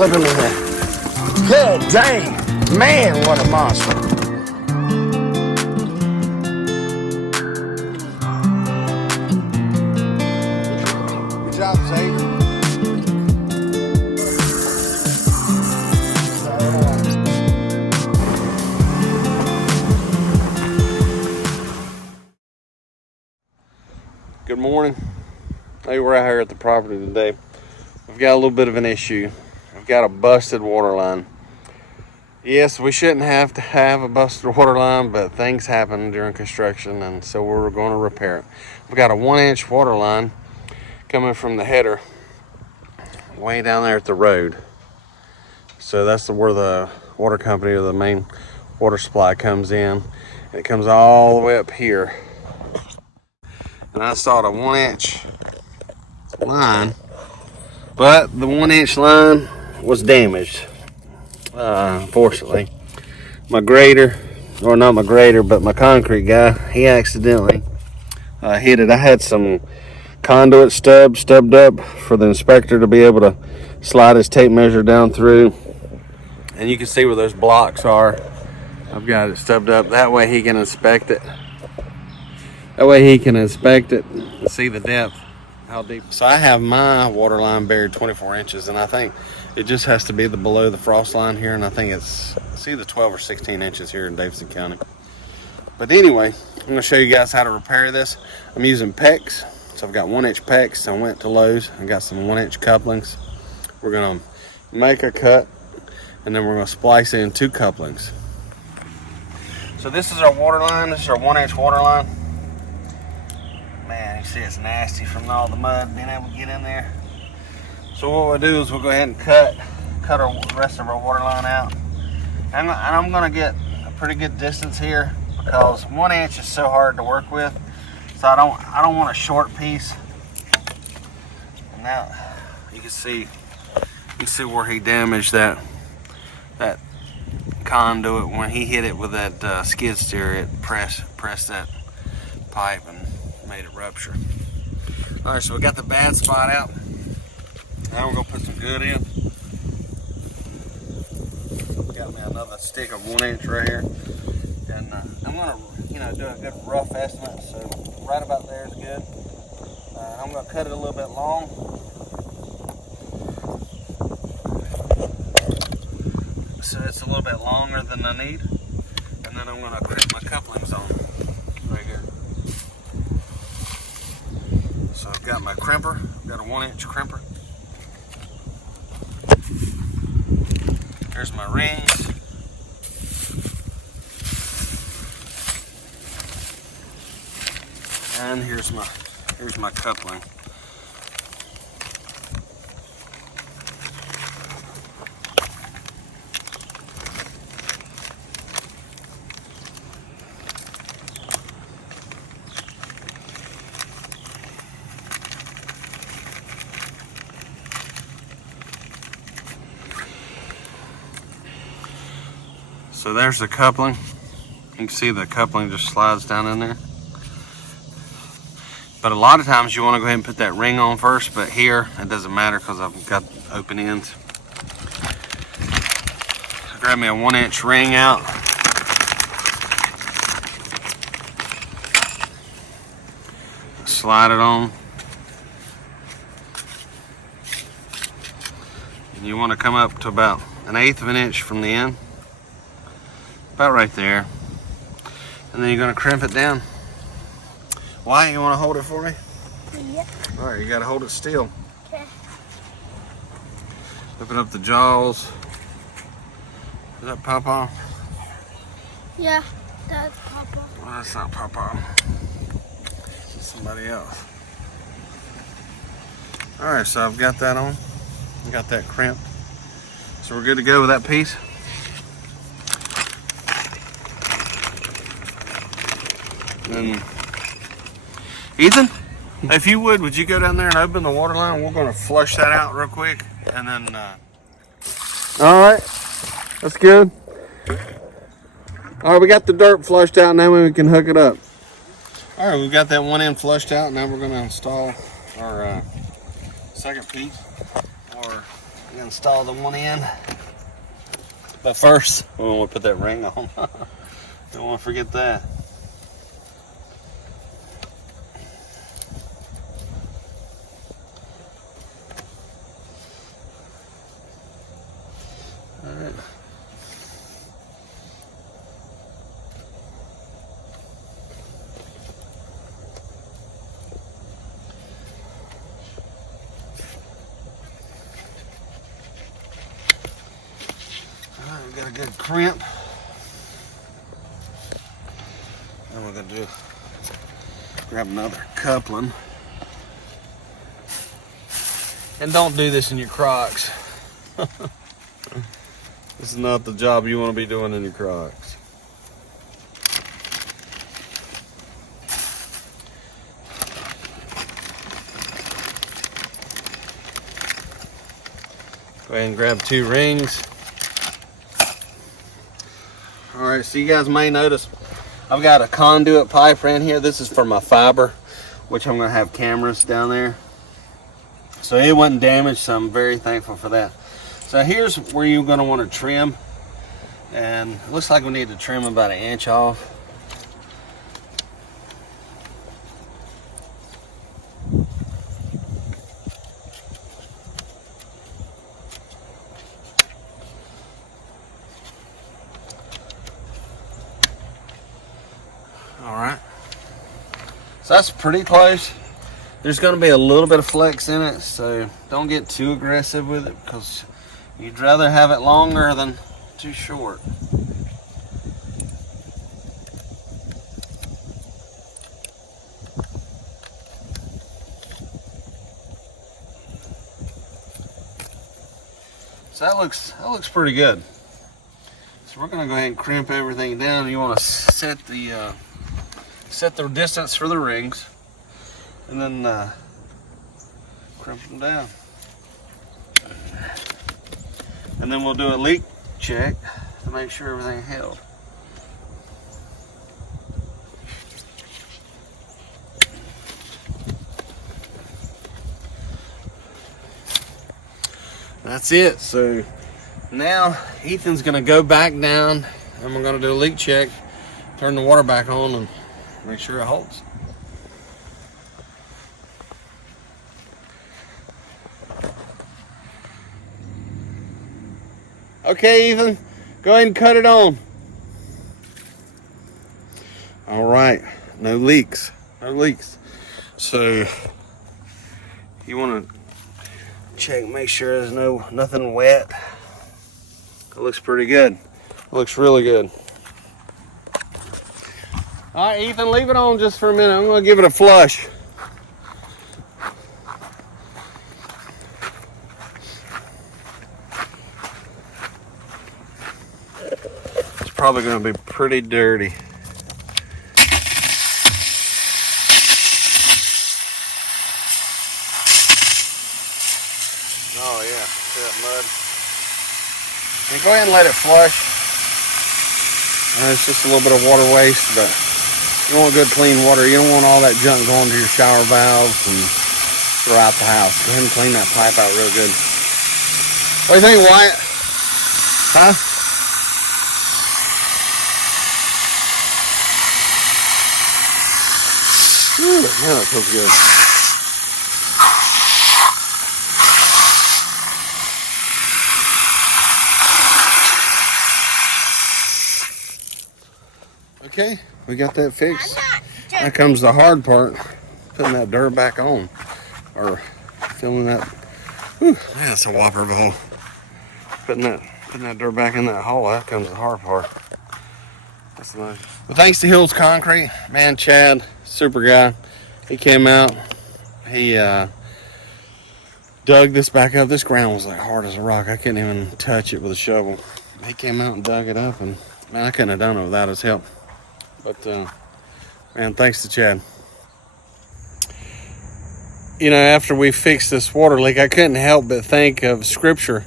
slip him in there. Good dang. Man, what a monster. Good job, Xavier. Good morning. Hey, we're out here at the property today. We've got a little bit of an issue. We've got a busted water line. Yes, we shouldn't have to have a busted water line, but things happen during construction, and so we're going to repair it. We've got a 1-inch water line coming from the header way down there at the road. So that's where the water company or the main water supply comes in. It comes all the way up here. And I saw a 1-inch line, but the 1-inch line was damaged. Unfortunately, my grader, or not my grader, but my concrete guy, he accidentally hit it. I had some conduit stubbed up for the inspector to be able to slide his tape measure down through, and you can see where those blocks are. I've got it stubbed up. That way he can inspect it. And see the depth, how deep. So I have my water line buried 24 inches, and I think it just has to be below the frost line here, and I think it's either 12 or 16 inches here in Davidson County. But anyway, I'm going to show you guys how to repair this. I'm using PEX, so I've got 1-inch PEX. I went to Lowe's and got some 1-inch couplings. We're going to make a cut, and then we're going to splice in 2 couplings. So this is our water line. This is our 1-inch water line. Man, you see it's nasty from all the mud being able to get in there. So what we'll do is we'll go ahead and cut our rest of our water line out. And I'm gonna get a pretty good distance here because 1 inch is so hard to work with. So I don't want a short piece. And now you can see where he damaged that conduit when he hit it with that skid steer. It pressed that pipe and made it rupture. All right, so we got the bad spot out. Now we're gonna put some good in. Got me another stick of 1 inch right here, and I'm gonna, do a good rough estimate. So right about there is good. I'm gonna cut it a little bit long. So it's a little bit longer than I need, and then I'm gonna crimp my couplings on right here. So I've got my crimper. I've got a 1-inch crimper. Here's my rings. And here's my coupling. So there's the coupling. You can see the coupling just slides down in there. But a lot of times you want to go ahead and put that ring on first, but here it doesn't matter because I've got open ends. Grab me a 1-inch ring out. Slide it on. And you want to come up to about 1/8 of an inch from the end. About right there. And then you're going to crimp it down. Why? You want to hold it for me? Yeah. All right, you got to hold it still. Okay. Open up the jaws. Does that pop off? Yeah, that's Papa. Well, that's not pop off. It's somebody else. All right, so I've got that on. I got that crimped. So we're good to go with that piece. And Ethan, if you would you go down there and open the water line? We're going to flush that out real quick, and then. All right, that's good. All right, we got the dirt flushed out. Now we can hook it up. All right, we've got that one end flushed out. Now we're going to install our second piece, or I'm gonna install the one end. But first, we want to put that ring on. Don't want to forget that. All right. We got a good crimp. Then we're gonna grab another coupling. And don't do this in your Crocs. This is not the job you want to be doing in your Crocs. Go ahead and grab 2 rings. Alright, so you guys may notice I've got a conduit pipe right here. This is for my fiber, which I'm going to have cameras down there. So it wasn't damaged, so I'm very thankful for that. So here's where you're going to want to trim. And it looks like we need to trim about 1 inch off. Alright, so that's pretty close. There's going to be a little bit of flex in it, so don't get too aggressive with it, because you'd rather have it longer than too short. So that looks pretty good. So we're going to go ahead and crimp everything down. You want to set the distance for the rings, and then crimp them down. And then we'll do a leak check to make sure everything held. That's it. So now Ethan's gonna go back down and we're gonna do a leak check, turn the water back on, and make sure it holds. Okay, Ethan, go ahead and cut it on. All right, no leaks, no leaks. So you want to check, make sure there's nothing wet. It looks pretty good. It looks really good. All right, Ethan, leave it on just for a minute. I'm gonna give it a flush. It's probably gonna be pretty dirty. Oh yeah, see that mud? And go ahead and let it flush. It's just a little bit of water waste, but you want good clean water. You don't want all that junk going to your shower valves and throughout the house. Go ahead and clean that pipe out real good. What do you think, Wyatt? Huh? Ooh, man, that feels good. Okay, we got that fixed. Now comes the hard part, putting that dirt back on, or filling that. Whew, man, that's a whopper of a hole. Putting that dirt back in that hole. That comes the hard part. That's nice. Well, thanks to Hills Concrete, man, Chad, super guy. He came out. He dug this back up. This ground was like hard as a rock. I couldn't even touch it with a shovel. He came out and dug it up, and man, I couldn't have done it without his help. But man, thanks to Chad. You know, after we fixed this water leak, I couldn't help but think of scripture.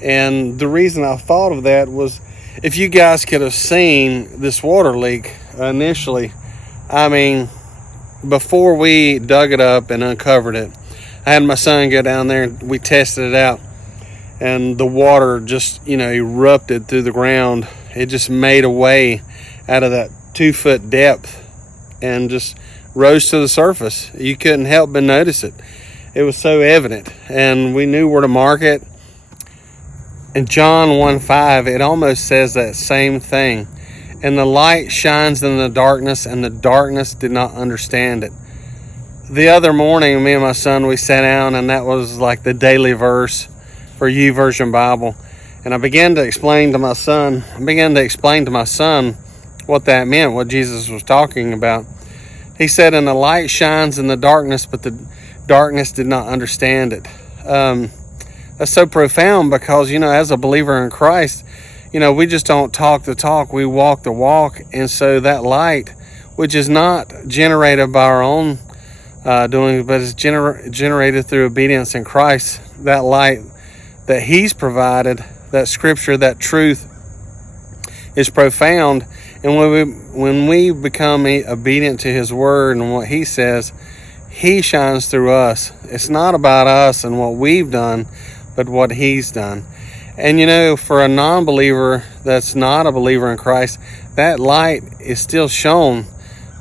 And the reason I thought of that was, if you guys could have seen this water leak initially, I mean, before we dug it up and uncovered it, I had my son go down there and we tested it out. and the water just, erupted through the ground. It just made a way out of that 2-foot depth and just rose to the surface. You couldn't help but notice it. It was so evident, and we knew where to mark it. In John 1:5, it almost says that same thing. And the light shines in the darkness, and the darkness did not understand it. The other morning, me and my son, we sat down, and that was like the daily verse for YouVersion Bible. And I began to explain to my son what that meant, what Jesus was talking about. He said, and the light shines in the darkness, but the darkness did not understand it. That's so profound because, as a believer in Christ, we just don't talk the talk, we walk the walk. And so that light, which is not generated by our own doing, but is generated through obedience in Christ, that light that He's provided, that scripture, that truth is profound. And when we become obedient to His word and what He says, He shines through us. It's not about us and what we've done, but what He's done. And for a non-believer that's not a believer in Christ, that light is still shown,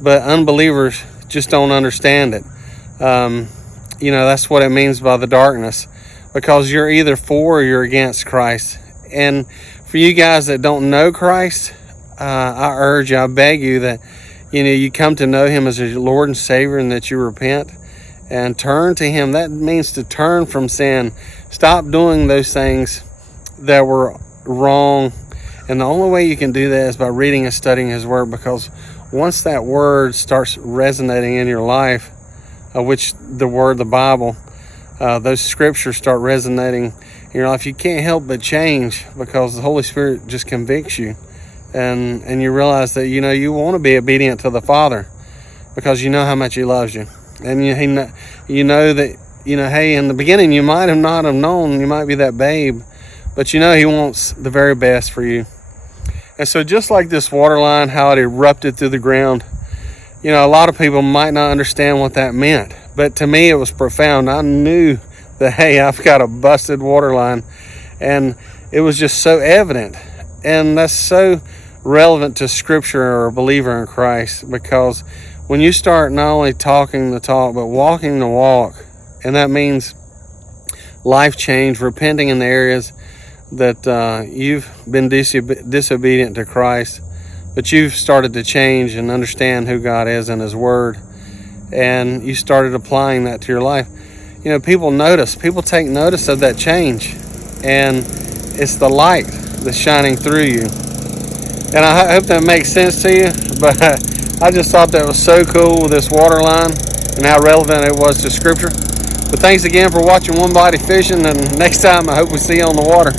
but unbelievers just don't understand it. That's what it means by the darkness, because you're either for or you're against Christ. And for you guys that don't know Christ, I beg you that, you come to know Him as your Lord and Savior, and that you repent and turn to Him. That means to turn from sin. Stop doing those things that were wrong. And the only way you can do that is by reading and studying His word, because once that word starts resonating in your life, which the word, the Bible, those scriptures start resonating in your life, you can't help but change, because the Holy Spirit just convicts you. And you realize that, you want to be obedient to the Father, because you know how much He loves you. And you know that, hey, in the beginning you might have not have known, you might be that babe, but He wants the very best for you. And so just like this water line, how it erupted through the ground, a lot of people might not understand what that meant. But to me, it was profound. I knew that, hey, I've got a busted water line. And it was just so evident. And that's so relevant to Scripture or a believer in Christ, because when you start not only talking the talk, but walking the walk, and that means life change, repenting in the areas that you've been disobedient to Christ, but you've started to change and understand who God is and His Word, and you started applying that to your life. People take notice of that change, and it's the light that's shining through you. And I hope that makes sense to you, but I just thought that was so cool with this water line and how relevant it was to Scripture. But thanks again for watching One Body Fishing, and next time I hope we see you on the water.